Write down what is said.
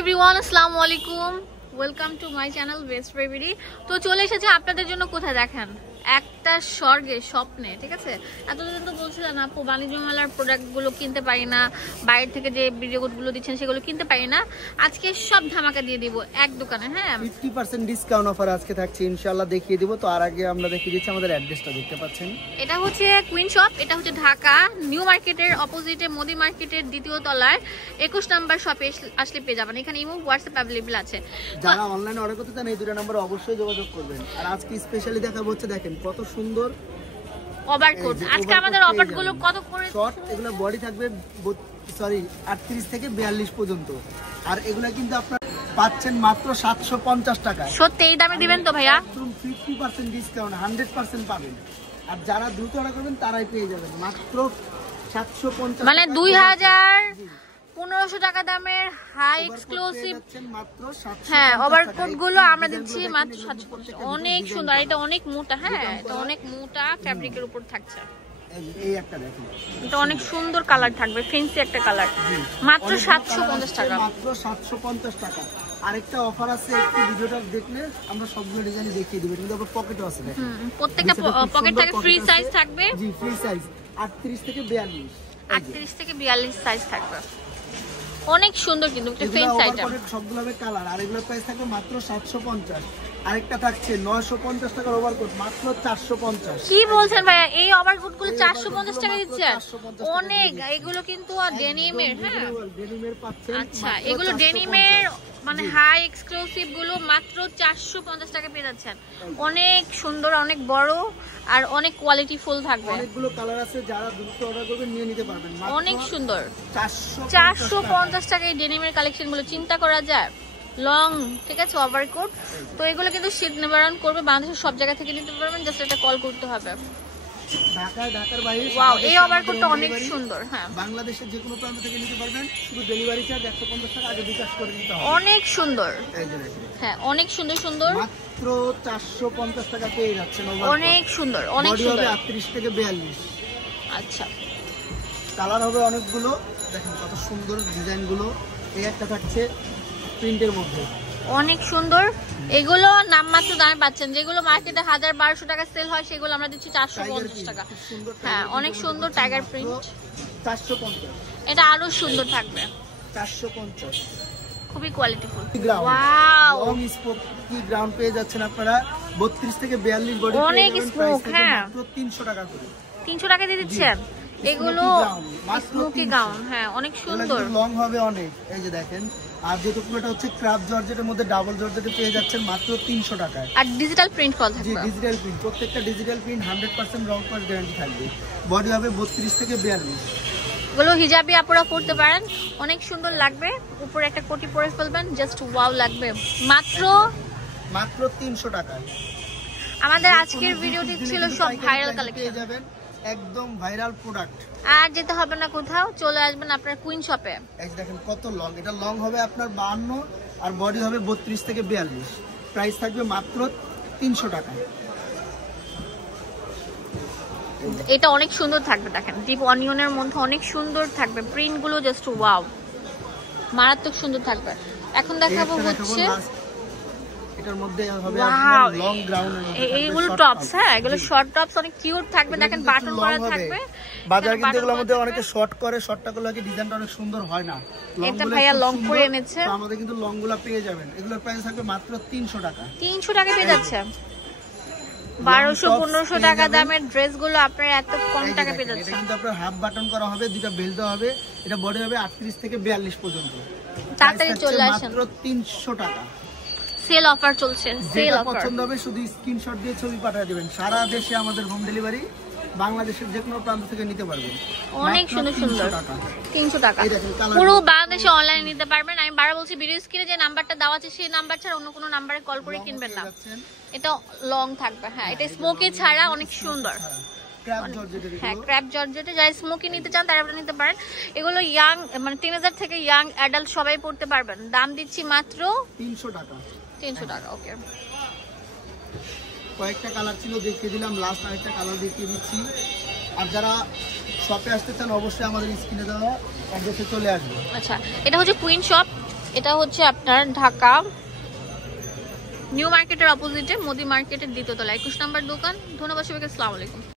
Everyone, আসসালামু আলাইকুম, welcome to my channel best baby. তো চলে এসেছে আপনাদের জন্য কোথায় দেখেন, একটা স্বর্গে স্বপ্নে। ঠিক আছে, এতদিন তো বলছিলেন আপু বাণিজ্য মেলার প্রোডাক্টগুলো কিনতে পারি না, বাইরে থেকে যে ভিডিওগুলো দিচ্ছেন সেগুলো কিনতে পারি না। আজকে সব ধামাকা দিয়ে দিব এক দোকানে। হ্যাঁ, 50% ডিসকাউন্ট অফার আজকে থাকছে ইনশাআল্লাহ, দেখিয়ে দিব। তো আর আগে আমরা দেখিয়ে দিচ্ছি আমাদের অ্যাড্রেসটা, দেখতে পাচ্ছেন এটা হচ্ছে কুইন শপ। এটা হচ্ছে ঢাকা নিউ মার্কেটের অপোজিটে মোদি মার্কেটের দ্বিতীয় তলায় 21 নম্বর শপে আসলে পেয়ে যাবেন। এখানে ইমো হোয়াটসঅ্যাপ অ্যাভেলেবল আছে। যারা অনলাইনে অর্ডার করতে চান এই দুটো নম্বরে অবশ্যই যোগাযোগ করবেন। আর আজকে স্পেশালি দেখাবো হচ্ছে, দেখেন কত সুন্দর ওভারকোট। আজকে আমাদের ওভারকোটগুলো কত করে শর্ট, এগুলো বডি থাকবে 38 থেকে 42 পর্যন্ত। আর এগুলা কিন্তু আপনারা পাচ্ছেন মাত্র 750 টাকায়। সত্যি এই দামে দিবেন তো ভাইয়া? 50% ডিসকাউন্ট 100% পাবেন। আর যারা দ্রুত অর্ডার করবেন তারাই পেয়ে যাবেন মাত্র 750, মানে 2500 টাকা দামের হাই এক্সক্লুসিভ মাত্র 750। হ্যাঁ, ওভারকোট গুলো আমরা দিচ্ছি মাত্র 750। অনেক সুন্দর, এটা অনেক মোটা। হ্যাঁ, এটা অনেক মোটা ফ্যাব্রিকের উপর থাকছে। এই একটা দেখুন, এটা অনেক সুন্দর কালার থাকবে, ফেন্সি একটা কালার, মাত্র 750 টাকা। মাত্র 750 টাকা। আরেকটা অফার আছে, একটু ভিডিওটা দেখলে আমরা সবগুলো ডিজাইন দেখিয়ে দিব। কিন্তু আবার পকেটও আছে, দেখেন প্রত্যেকটা পকেট থাকে, ফ্রি সাইজ থাকবে। জি, ফ্রি সাইজ 38 থেকে 42। 38 থেকে 42 সাইজ থাকবে। অনেক সুন্দর, কিন্তু একটা ফেন্স আইটেম। সবগুলো হবে কালার। আর এগুলোর প্রাইস থাকবে মাত্র 750। আরেকটা থাকছে 950 টাকার ওভারকোট, মাত্র 450। কি বলছেন ভাইয়া, এই ওভারকোট গুলো 450 টাকা দিচ্ছেন? অনেক, এগুলো কিন্তু ডেনিমের। হ্যাঁ, ডেনিমের পাচ্ছেন। আচ্ছা, এগুলো ডেনিমের মানে হাই এক্সক্লুসিভ গুলো মাত্র 450 টাকা পেয়ে যাচ্ছেন। অনেক সুন্দর, অনেক বড় আর অনেক কোয়ালিটি ফুল থাকবে। অনেকগুলো কালার আছে, যারা দ্রুত অর্ডার করবেন নিয়ে নিতে পারবেন। অনেক সুন্দর, 450 টাকায় ডেনিমের কালেকশন গুলো চিন্তা করা যায়। লং, ঠিক আছে, ওভারকোট। তো এগুলো কিন্তু শীত নিবারণ করবে, বাংলাদেশের সব জায়গা থেকে নিতে পারবেন, জাস্ট একটা কল করতে হবে। ঢাকার বাইরে ওয়াও, এই ওভারকোটটা অনেক সুন্দর। হ্যাঁ, বাংলাদেশের যে কোনো প্রান্ত থেকে নিতে পারবেন, শুধু ডেলিভারি চার্জ 150 টাকা আগে বিকাশ করে দিতে হবে। অনেক সুন্দর। এই যে দেখুন, হ্যাঁ, অনেক সুন্দর সুন্দর, মাত্র 450 টাকা পেয়ে যাচ্ছেন। অনেক সুন্দর, অনেক সুন্দর। 38 থেকে 42। আচ্ছা, কালার হবে অনেকগুলো, দেখেন কত সুন্দর ডিজাইন গুলো। এই একটা থাকছে প্রিন্টের মধ্যে, অনেক সুন্দর। এগুলো নামমাত্র দামে পাচ্ছেন, যেগুলো মার্কেটে 1000-1200 টাকা সেল হয় সেগুলো আমরা দিচ্ছি 450 টাকা। হ্যাঁ, অনেক সুন্দর টাইগার প্রিন্ট, 450। এটা আরো সুন্দর থাকবে, 450। খুবই কোয়ালিটিফুল। ওয়াও, লং স্পোক কি গ্রাউন্ড পেয়ে যাচ্ছেন আপনারা, 32 থেকে 42 বডি, অনেক স্মোক। হ্যাঁ, মাত্র 300 টাকা করে। 300 টাকা দিয়ে দিচ্ছেন এগুলো স্মোকি গাউন। হ্যাঁ, অনেক সুন্দর, লং হবে অনেক। এই যে দেখেন, আর যেটা পুরোটা হচ্ছে ক্রাফট জর্জেটের মধ্যে ডাবল জর্জেটে পেয়ে যাচ্ছেন মাত্র 300 টাকায়। আর ডিজিটাল প্রিন্ট কল থাকবে। জি, ডিজিটাল প্রিন্ট, প্রত্যেকটা ডিজিটাল প্রিন্ট 100% রং কস গ্যারান্টি থাকবে। বডি হবে 32 থেকে 42। এগুলো হিজাবি আপুরা পড়তে পারেন, অনেক সুন্দর লাগবে। উপরে একটা কোটি পরে ফেলবেন, জাস্ট ওয়াও লাগবে। মাত্র 300 টাকায়। আমাদের আজকের ভিডিওটি ছিল সব ভাইরাল কালেকশন, পেয়ে যাবেন একদম ভাইরাল প্রোডাক্ট। আর যেতে হবে না কোথাও, চলে আসবেন আপনার কুইন শপে। এই দেখেন কত লং, এটা লং হবে আপনার 52 আর বডি হবে 32 থেকে 42। প্রাইস থাকবে মাত্র 300 টাকা। এটা অনেক সুন্দর থাকবে, দেখেন ডিপ অনিয়নের মধ্যে অনেক সুন্দর থাকবে, প্রিন্ট গুলো জাস্ট ওয়াও, মারাত্মক সুন্দর থাকবে। এখন দেখাবো হচ্ছে এটার মধ্যে হবে আপনার লং গ্রাউন্ড, এইগুলো টপস। হ্যাঁ, এগুলো শর্ট টপস, অনেক কিউট থাকবে। দেখেন বাটন করা থাকবে। বাজার কিন্তু এগুলোর মধ্যে অনেকে শর্ট করে, শর্টটা গুলো কি ডিজাইনটা অনেক সুন্দর হয় না। এটা ভাইয়া লং করে এনেছে, তো আমাদের কিন্তু লং গুলো পেয়ে যাবেন। এগুলোর প্রাইস থাকবে মাত্র 300 টাকা। 300 টাকা পেয়ে যাচ্ছে। 1200-1500 টাকা দামের ড্রেস গুলো আপনার এত কম টাকা পেয়ে যাচ্ছে। এটা কিন্তু আপনার হাফ বাটন করা হবে, দুটো বেল্ট দেওয়া হবে। এটা বডি হবে 38 থেকে 42 পর্যন্ত। তাড়াতাড়ি চলে আসেন, মাত্র 300 টাকা। সেল অফার চলছে, সেল অফার। পছন্দ হবে শুধু স্ক্রিনশট দিয়ে ছবি পাঠিয়ে দিবেন। সারা দেশে আমাদের হোম ডেলিভারি, বাংলাদেশের যে কোনো প্রান্ত থেকে নিতে পারবেন। অনেক সুন্দর সুন্দর, 300 টাকা। পুরো বাংলাদেশে অনলাইনে নিতে পারবেন। আমি বারবার বলছি, ভিডিও স্ক্রিনে যে নাম্বারটা দেওয়া আছে সেই নাম্বার ছাড়া অন্য কোনো নাম্বারে কল করে কিনবেন না। এটা লং থাকবে। হ্যাঁ, এটা স্মোকি ছাড়া অনেক সুন্দর। হ্যাঁ, ক্র্যাপ জর্জেটে যারা স্মোকি নিতে চান তারা নিতে পারেন। এগুলো ইয়াং মানে 3000 থেকে ইয়াং অ্যাডাল্ট সবাই পড়তে পারবেন। দাম দিচ্ছি মাত্র 300 টাকা। 300 টাকা। ওকে, কয়েকটা কালার ছিল দেখিয়ে দিলাম, লাস্ট আরেকটা কালার দেখিয়ে দিচ্ছি। আর যারা শপে আসতে চান অবশ্যই আমাদের স্ক্রিনে দেওয়া অ্যাড্রেসে চলে আসবে। আচ্ছা, এটা হচ্ছে কুইন শপ। এটা হচ্ছে আপনার ঢাকা নিউ মার্কেটের অপোজিটে মোদি মার্কেটের দ্বিতীয় তলা 21 নম্বর দোকান। ধন্যবাদ সবাইকে, আসসালামু আলাইকুম।